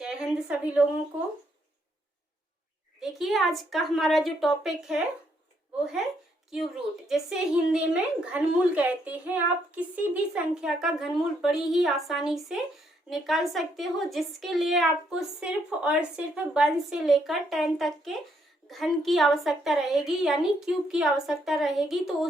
जय हिंद सभी लोगों को। देखिए आज का हमारा जो टॉपिक है वो है क्यूब रूट, जिसे हिंदी में घनमूल कहते हैं। आप किसी भी संख्या का घनमूल बड़ी ही आसानी से निकाल सकते हो, जिसके लिए आपको सिर्फ और सिर्फ 1 से लेकर 10 तक के घन की आवश्यकता रहेगी, यानी क्यूब की आवश्यकता रहेगी। तो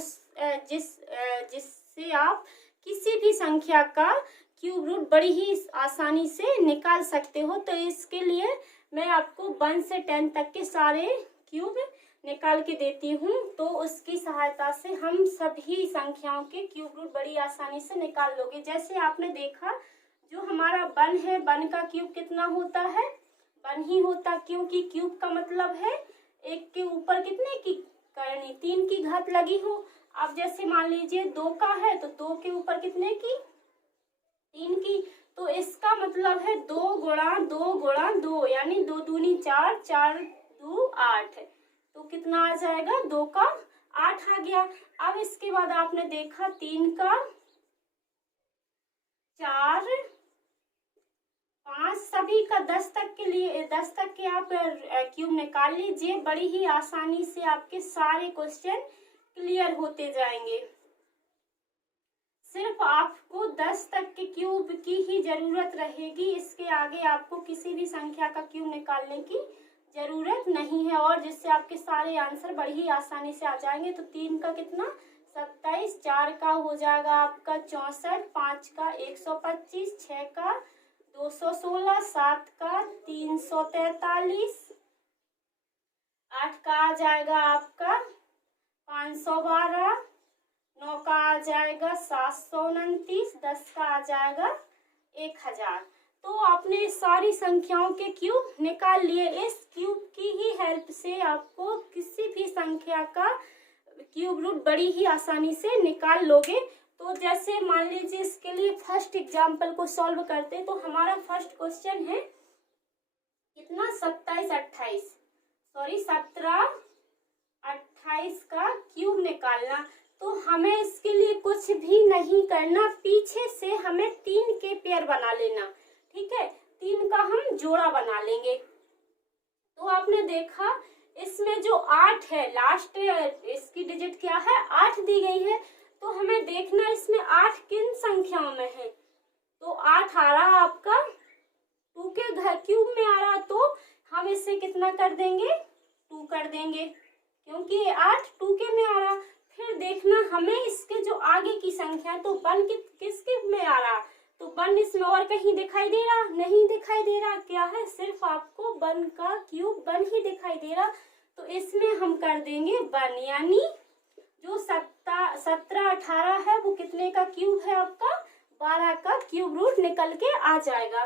जिससे आप किसी भी संख्या का क्यूब रूट बड़ी ही आसानी से निकाल सकते हो। तो इसके लिए मैं आपको 1 से 10 तक के सारे क्यूब निकाल के देती हूँ। तो उसकी सहायता से हम सभी संख्याओं के क्यूब रूट बड़ी आसानी से निकाल लोगे। जैसे आपने देखा जो हमारा 1 है, 1 का क्यूब कितना होता है? 1 ही होता, क्योंकि क्यूब का मतलब है एक के ऊपर कितने की करनी, 3 की घात लगी हो। अब जैसे मान लीजिए 2 का है तो 2 के ऊपर कितने की, 3 की। तो इसका मतलब है 2 गुणा 2 गुणा 2, यानी 2 दूनी 4, 4 2 8। तो कितना आ जाएगा? 2 का 8 आ गया। अब इसके बाद आपने देखा 3 का 4, 5, सभी का 10 तक के लिए 10 तक के आप क्यूब निकाल लीजिए। बड़ी ही आसानी से आपके सारे क्वेश्चन क्लियर होते जाएंगे। सिर्फ आपको 10 तक के क्यूब की ही जरूरत रहेगी, इसके आगे आपको किसी भी संख्या का क्यूब निकालने की जरूरत नहीं है, और जिससे आपके सारे आंसर बड़ी ही आसानी से आ जाएंगे। तो 3 का कितना 27, 4 का हो जाएगा आपका 64, 5 का 125, 6 का 216, 7 का 343, 8 का आ जाएगा आपका 512, 9 का आ जाएगा 729, 10 का आ जाएगा 1000। तो आपने सारी संख्याओं के क्यूब निकाल लिए। इस क्यूब की ही हेल्प से आपको किसी भी संख्या का क्यूब रूट बड़ी ही आसानी से निकाल लोगे। तो जैसे मान लीजिए इसके लिए फर्स्ट एग्जाम्पल को सॉल्व करते हैं। तो हमारा फर्स्ट क्वेश्चन है कितना, 17 28 का क्यूब निकालना। तो हमें इसके लिए कुछ भी नहीं करना, पीछे से हमें 3 के पेयर बना लेना। ठीक है, 3 का हम जोड़ा बना लेंगे। तो आपने देखा इसमें जो 8 है, लास्ट इसकी डिजिट क्या है, 8 दी गई है। तो हमें देखना इसमें 8 किन संख्याओं में है। तो 8 आ रहा आपका 2 के घर क्यूब में आ रहा, तो हम इससे कितना कर देंगे, 2 कर देंगे, क्योंकि 8 2 के में आ रहा। फिर देखना हमें इसके जो आगे की संख्या, तो 1 किसके में आ रहा, तो 1 इसमें और कहीं दिखाई दे रहा, नहीं दिखाई दे रहा। क्या है, सिर्फ आपको 1 का क्यूब 1 ही दिखाई दे रहा। तो इसमें हम कर देंगे 1, यानी जो 17 18 है वो कितने का क्यूब है आपका, 12 का क्यूब रूट निकल के आ जाएगा।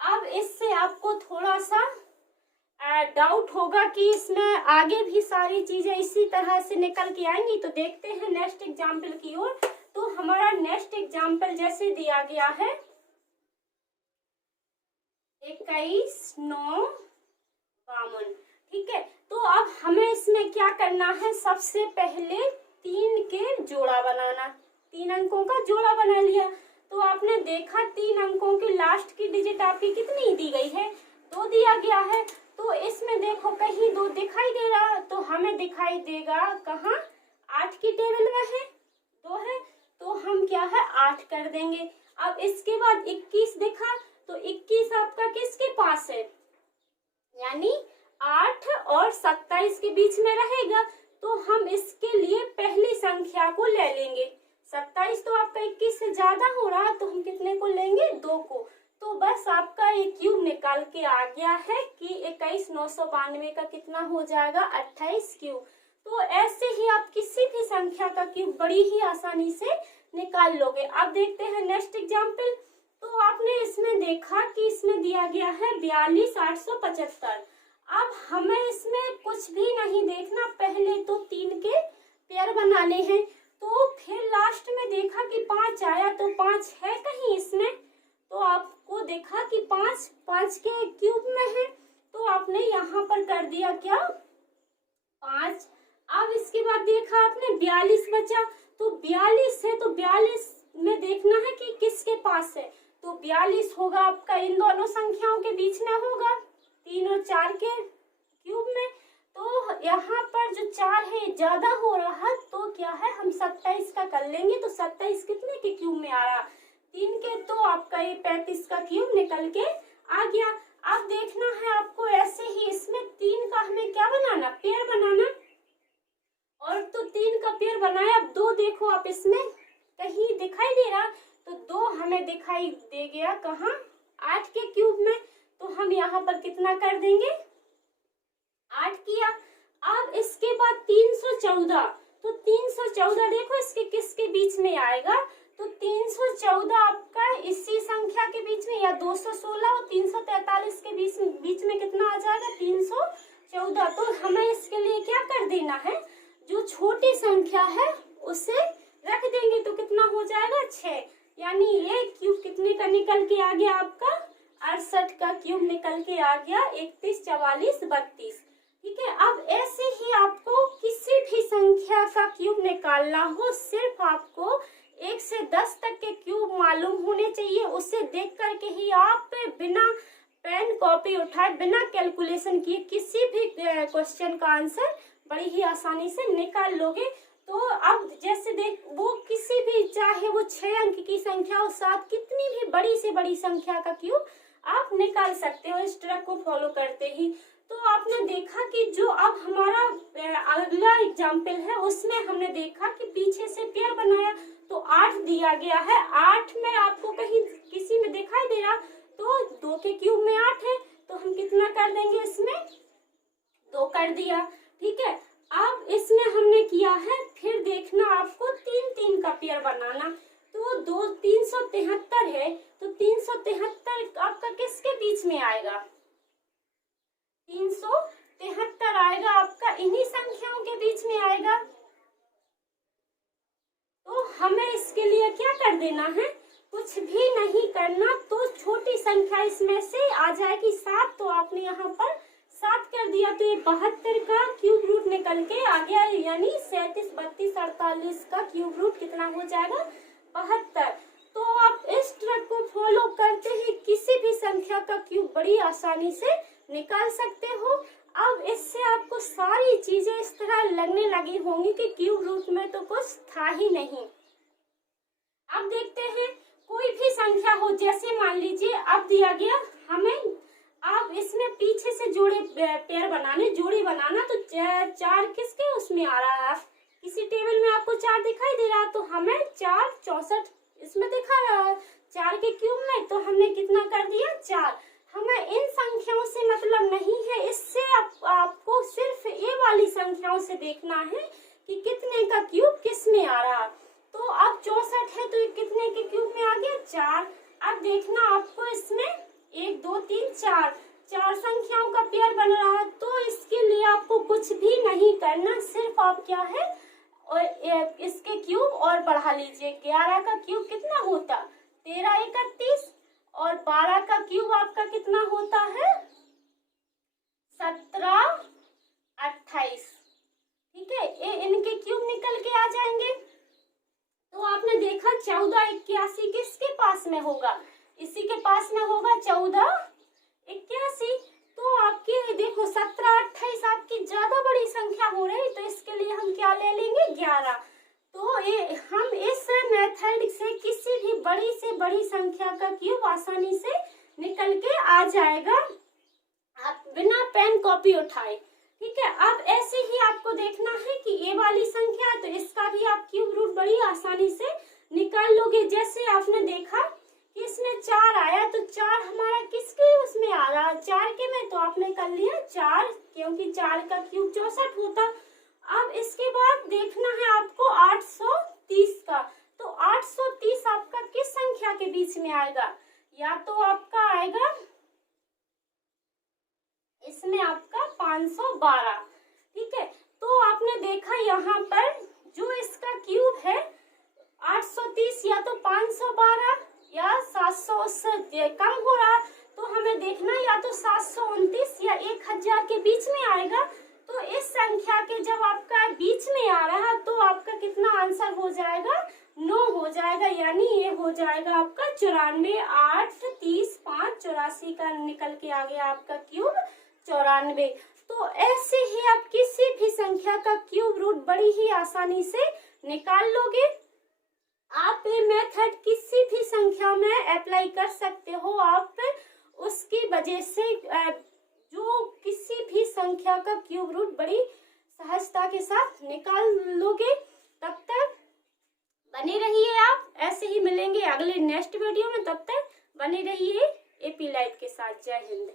अब इससे आपको थोड़ा सा डाउट होगा कि इसमें आगे भी सारी चीजें इसी तरह से निकल के आएंगी। तो देखते हैं नेक्स्ट एग्जाम्पल की ओर। तो हमारा नेक्स्ट एग्जाम्पल जैसे दिया गया है 21 9 52। ठीक है, तो अब हमें इसमें क्या करना है, सबसे पहले 3 के जोड़ा बनाना। 3 अंकों का जोड़ा बना लिया। तो आपने देखा 3 अंकों की लास्ट की डिजिट आपकी कितनी दी गई है, 2 दिया गया है। तो इसमें देखो कहीं 2 दिखाई दे रहा, तो हमें दिखाई देगा कहाँ, 8 की टेबल में है, 2 है, तो हम क्या है 8 कर देंगे। अब इसके बाद 21 दिखा, तो 21 आपका किसके पास है, यानी 8 और 27 के बीच में रहेगा। तो हम इसके लिए पहली संख्या को ले लेंगे। 27 तो आपका 21 से ज्यादा हो रहा, तो हम कितने को लेंगे, 2 को। तो बस आपका एक क्यूब निकाल के आ गया है कि 21 992 का कितना हो जाएगा, 28 क्यूब। तो ऐसे ही आप किसी भी संख्या का क्यूब बड़ी ही आसानी से निकाल लोगे। अब देखते हैं नेक्स्ट एग्जाम्पल। तो आपने इसमें देखा कि इसमें दिया गया है 42 875। अब हमें इसमें कुछ भी नहीं देखना, पहले तो 3 के पेयर बनाने हैं। तो फिर लास्ट में देखा कि 5 आया, तो 5 है कहीं इसमें, तो आपको देखा कि 5 के क्यूब में है, तो आपने यहाँ पर कर दिया क्या, 5। अब इसके बाद देखा आपने 42 बचा, तो 42 है, तो 42 में देखना है कि किसके पास है, तो 42 होगा आपका, इन दोनों संख्याओं के बीच में होगा 3 और 4 के क्यूब में। तो यहाँ पर जो 4 है ज्यादा हो रहा है, तो क्या है हम 27 का कर लेंगे। तो 27 कितने के क्यूब में आ रहा, 3 के, तो आपका ये 35 का क्यूब निकल के आ गया। अब देखना है आपको ऐसे ही इसमें 3 का हमें क्या बनाना, पेयर बनाना। और तो 3 का पेयर बनाया। अब 2 देखो आप इसमें कहीं दिखाई दे रहा, तो 2 हमें दिखाई दे गया कहाँ, 8 के क्यूब में। तो हम यहाँ पर कितना कर देंगे, 8 किया। अब इसके बाद 314, तो 314 देखो इसके किसके बीच में आएगा, तो 314 आपका इसी संख्या के बीच में, या 216 और 343 के बीच में कितना आ जाएगा, 314। तो हमें इसके लिए क्या कर देना है, जो छोटी संख्या है उसे रख देंगे, तो कितना हो जाएगा 6। यानी ये क्यूब कितने का निकल के आ गया आपका, 68 का क्यूब निकल के आ गया, 31, 44, 32। ठीक है। अब ऐसे ही आपको किसी भी संख्या का क्यूब निकालना हो, सिर्फ आपको 1 से 10 तक के क्यूब मालूम होने चाहिए। उसे देख करके ही आप बिना पेन कॉपी उठाए, बिना कैलकुलेशन किए किसी भी क्वेश्चन का आंसर बड़ी ही आसानी से निकाल लोगे। तो अब जैसे देख, वो किसी भी, चाहे वो 6 अंक की संख्या हो, 7, कितनी भी बड़ी से बड़ी संख्या का क्यूब आप निकाल सकते हो इस ट्रिक को फॉलो करते ही। तो आपने देखा कि जो अब हमारा अगला एग्जाम्पल है, उसमें हमने देखा कि पीछे से पेयर बनाया, तो 8 दिया गया है। 8 में आपको कहीं किसी में दिखाई दे रहा, तो 2 के क्यूब में 8 है, तो हम कितना कर देंगे, इसमें 2 कर दिया। ठीक है। अब इसमें हमने किया है, फिर देखना आपको 3 का पेयर बनाना। तो 373 है, तो 373 आपका किसके बीच में आएगा, 373 आएगा आपका इन्हीं संख्याओं के बीच में आएगा। तो हमें इसके लिए क्या कर देना है, कुछ भी नहीं करना। तो छोटी संख्या इसमें से आ जाएगी 7, तो आपने यहाँ पर 7 कर दिया, तो ये 72 का क्यूब रूट निकल के आ गया। यानी 37, 32, 48 का क्यूब रूट कितना हो जाएगा, 72। तो आप इस ट्रिक को फॉलो करते ही किसी भी संख्या का क्यूब बड़ी आसानी से निकाल सकते हो। अब इससे आपको सारी चीजें इस तरह लगने लगी होंगी कि क्यूब रूट में तो कुछ था ही नहीं। अब देखते हैं कोई भी संख्या हो, जैसे मान लीजिए अब दिया गया हमें, अब इसमें पीछे से जोड़े पेयर बनाने, जोड़ी बनाना। तो 4 किसके उसमें आ रहा है, किसी टेबल में आपको 4 दिखाई दे रहा, तो हमें 4, 64 इसमें दिखा रहा है 4 के क्यूब में, तो हमने कितना कर दिया, 4। हमें इन संख्याओं से मतलब नहीं है, इससे आपको सिर्फ ये वाली संख्याओं से देखना है कि कितने का क्यूब किस में आ रहा। तो अब 64 है, तो ये कितने के क्यूब में आ गया, 4। अब देखना आपको इसमें 1, 2, 3, 4 संख्याओं का पेयर बन रहा है। तो इसके लिए आपको कुछ भी नहीं करना, सिर्फ आप क्या है, और इसके क्यूब और बढ़ा लीजिए। 11 का क्यूब कितना होता, 13, 31, और 12 का क्यूब आपका कितना होता है, 17, 28। ठीक है, ये इनके क्यूब निकल के आ जाएंगे। तो आपने देखा 14, 81 किसके पास में होगा, इसी के पास में होगा, 14, 81। तो आपके देखो 17, 28 आपकी ज्यादा बड़ी संख्या हो रही, तो इसके लिए हम क्या ले लेंगे, 11। तो ये हम इस मेथड से किसी भी बड़ी से बड़ी संख्या का क्यूब आसानी से निकल के आ जाएगा, आप बिना पेन कॉपी उठाए। ठीक है। अब ऐसे ही आपको देखना है कि ये वाली संख्या है, तो इसका भी आप क्यूब रूट बड़ी आसानी से निकाल लोगे। जैसे आपने देखा कि इसमें 4 आया, तो 4 हमारा किसके उसमें आ रहा, 4 के में, तो आपने कर लिया 4, क्योंकि 4 का क्यूब 64 होता। अब इसके बाद देखना है आपको 830 का, तो 830 आपका किस संख्या के बीच में आएगा, या तो आपका आएगा इसमें आपका 512। ठीक है। तो आपने देखा यहाँ पर जो इसका क्यूब है 830, या तो 512 या 700 से कम हो रहा, तो हमें देखना या तो 729 या 1000 के बीच में आएगा। तो इस संख्या के जब आपका बीच में आ रहा, तो आपका कितना आंसर हो जाएगा, 9 हो जाएगा, यानी ये हो जाएगा आपका 94। 8 30 5 84 का निकल के आ गया आपका क्यूब 94। तो ऐसे ही आप किसी भी संख्या का क्यूब रूट बड़ी ही आसानी से निकाल लोगे। आप ये मेथड किसी भी संख्या में अप्लाई कर सकते हो। आप उसकी वजह से जो किसी भी संख्या का क्यूब रूट बड़ी सहजता के साथ निकाल लोगे। तब तक बने रहिए, आप ऐसे ही मिलेंगे अगले नेक्स्ट वीडियो में। तब तक बने रहिए एपी लाइफ के साथ। जय हिंद।